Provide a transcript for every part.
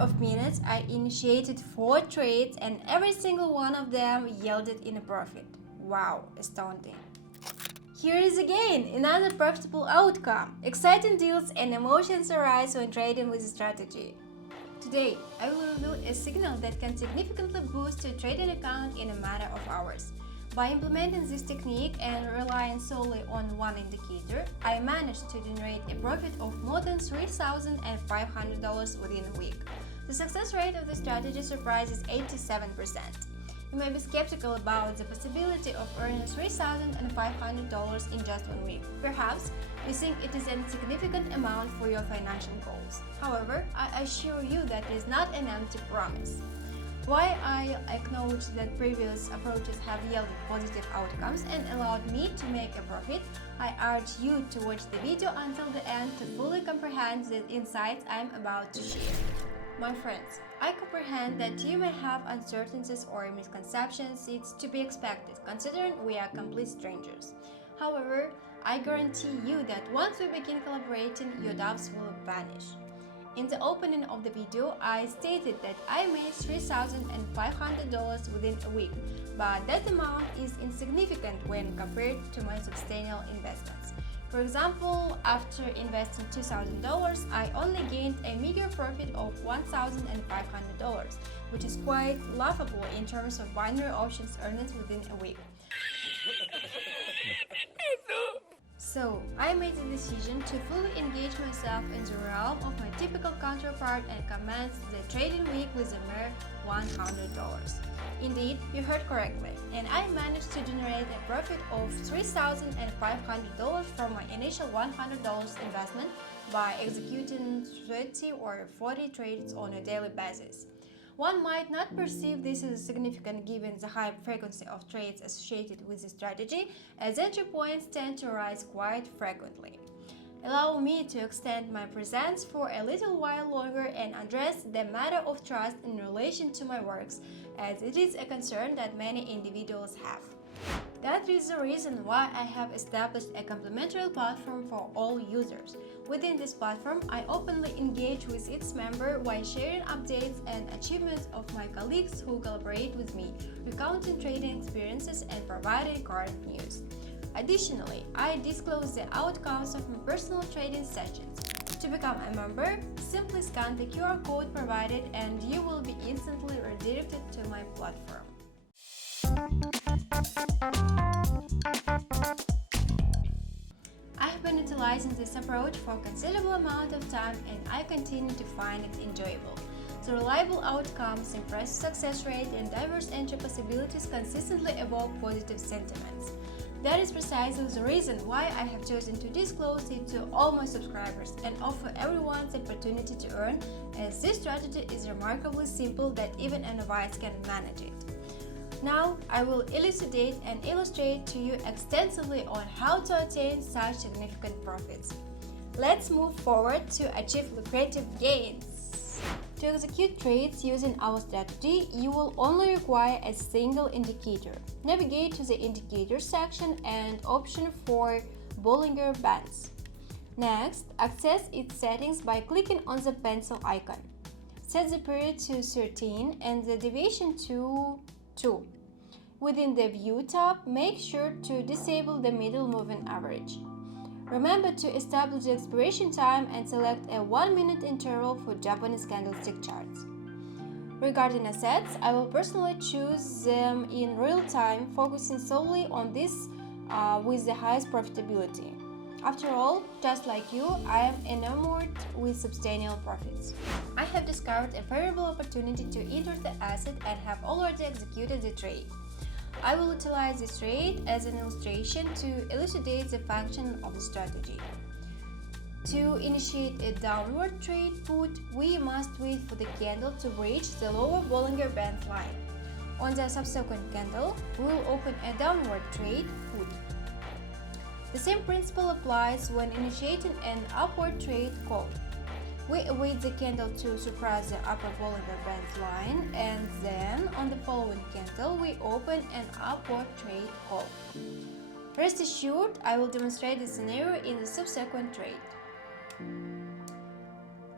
of minutes, I initiated 4 trades and every single one of them yielded in a profit. Wow, astounding. Here is again another profitable outcome. Exciting deals and emotions arise when trading with a strategy. Today, I will reveal a signal that can significantly boost your trading account in a matter of hours. By implementing this technique and relying solely on one indicator, I managed to generate a profit of more than $3,500 within a week. The success rate of the strategy surprises 87%. You may be skeptical about the possibility of earning $3,500 in just 1 week. Perhaps you think it is a significant amount for your financial goals. However, I assure you that it is not an empty promise. While I acknowledge that previous approaches have yielded positive outcomes and allowed me to make a profit, I urge you to watch the video until the end to fully comprehend the insights I am about to share. My friends, I comprehend that you may have uncertainties or misconceptions. It's to be expected, considering we are complete strangers. However, I guarantee you that once we begin collaborating, your doubts will vanish. In the opening of the video, I stated that I made $3,500 within a week, but that amount is insignificant when compared to my substantial investments. For example, after investing $2,000, I only gained a meager profit of $1,500, which is quite laughable in terms of binary options earnings within a week. So, I made the decision to fully engage myself in the realm of my typical counterpart and commence the trading week with a mere $100. Indeed, you heard correctly, and I managed to generate a profit of $3,500 from my initial $100 investment by executing 30 or 40 trades on a daily basis. One might not perceive this as significant given the high frequency of trades associated with this strategy, as entry points tend to rise quite frequently. Allow me to extend my presence for a little while longer and address the matter of trust in relation to my works, as it is a concern that many individuals have. That is the reason why I have established a complimentary platform for all users. Within this platform, I openly engage with its members while sharing updates and achievements of my colleagues who collaborate with me, recounting trading experiences and providing current news. Additionally, I disclose the outcomes of my personal trading sessions. To become a member, simply scan the QR code provided and you will be instantly redirected to my platform. I have been utilizing this approach for a considerable amount of time and I continue to find it enjoyable. The reliable outcomes, impressive success rate, and diverse entry possibilities consistently evoke positive sentiments. That is precisely the reason why I have chosen to disclose it to all my subscribers and offer everyone the opportunity to earn, as this strategy is remarkably simple that even a novice can manage it. Now, I will elucidate and illustrate to you extensively on how to attain such significant profits. Let's move forward to achieve lucrative gains. To execute trades using our strategy, you will only require a single indicator. Navigate to the Indicators section and option for Bollinger Bands. Next, access its settings by clicking on the pencil icon. Set the period to 13 and the deviation to 2. Within the View tab, make sure to disable the middle moving average. Remember to establish the expiration time and select a 1-minute interval for Japanese candlestick charts. Regarding assets, I will personally choose them in real time, focusing solely on this with the highest profitability. After all, just like you, I am enamored with substantial profits. I have discovered a favorable opportunity to enter the asset and have already executed the trade. I will utilize this trade as an illustration to elucidate the function of the strategy. To initiate a downward trade put, we must wait for the candle to reach the lower Bollinger Band line. On the subsequent candle, we will open a downward trade put. The same principle applies when initiating an upward trade call. We await the candle to surpass the upper Bollinger Band line, and then on the following candle we open an upward trade call. Rest assured, I will demonstrate the scenario in the subsequent trade.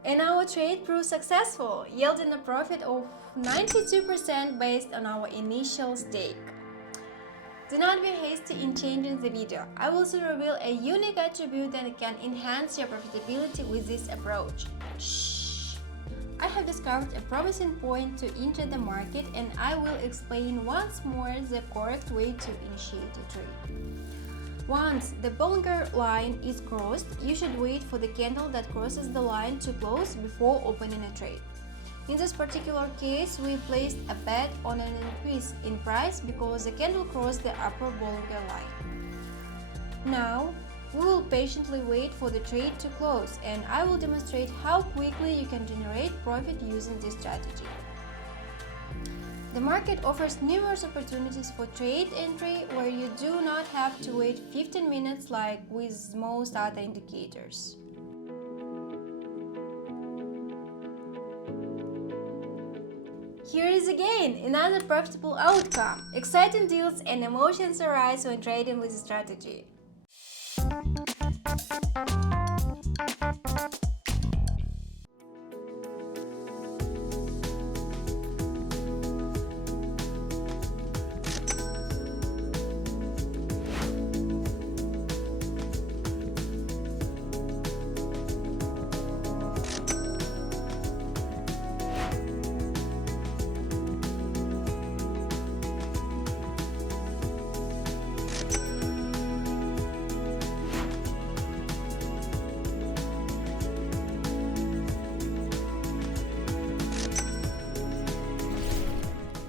And our trade proved successful, yielding a profit of 92% based on our initial stake. Do not be hasty in changing the video. I will soon reveal a unique attribute that can enhance your profitability with this approach. Shh! I have discovered a promising point to enter the market, and I will explain once more the correct way to initiate a trade. Once the Bollinger line is crossed, you should wait for the candle that crosses the line to close before opening a trade. In this particular case, we placed a bet on an increase in price because the candle crossed the upper Bollinger line. Now, we will patiently wait for the trade to close, and I will demonstrate how quickly you can generate profit using this strategy. The market offers numerous opportunities for trade entry where you do not have to wait 15 minutes like with most other indicators. Here is again another profitable outcome. Exciting deals and emotions arise when trading with a strategy.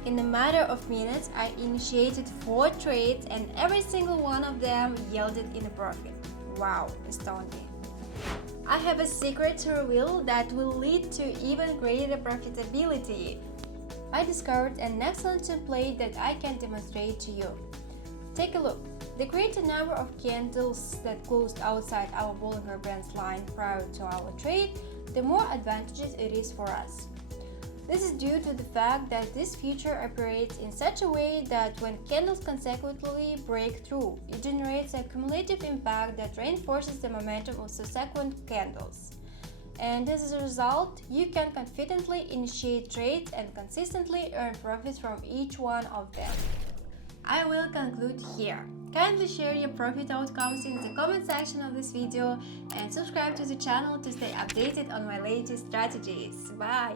In a matter of minutes, I initiated 4 trades and every single one of them yielded in a profit. Wow, astounding. I have a secret to reveal that will lead to even greater profitability. I discovered an excellent template that I can demonstrate to you. Take a look. The greater number of candles that closed outside our Bollinger Bands line prior to our trade, the more advantageous it is for us. This is due to the fact that this feature operates in such a way that when candles consecutively break through, it generates a cumulative impact that reinforces the momentum of subsequent candles. And as a result, you can confidently initiate trades and consistently earn profits from each one of them. I will conclude here. Kindly share your profit outcomes in the comment section of this video and subscribe to the channel to stay updated on my latest strategies. Bye!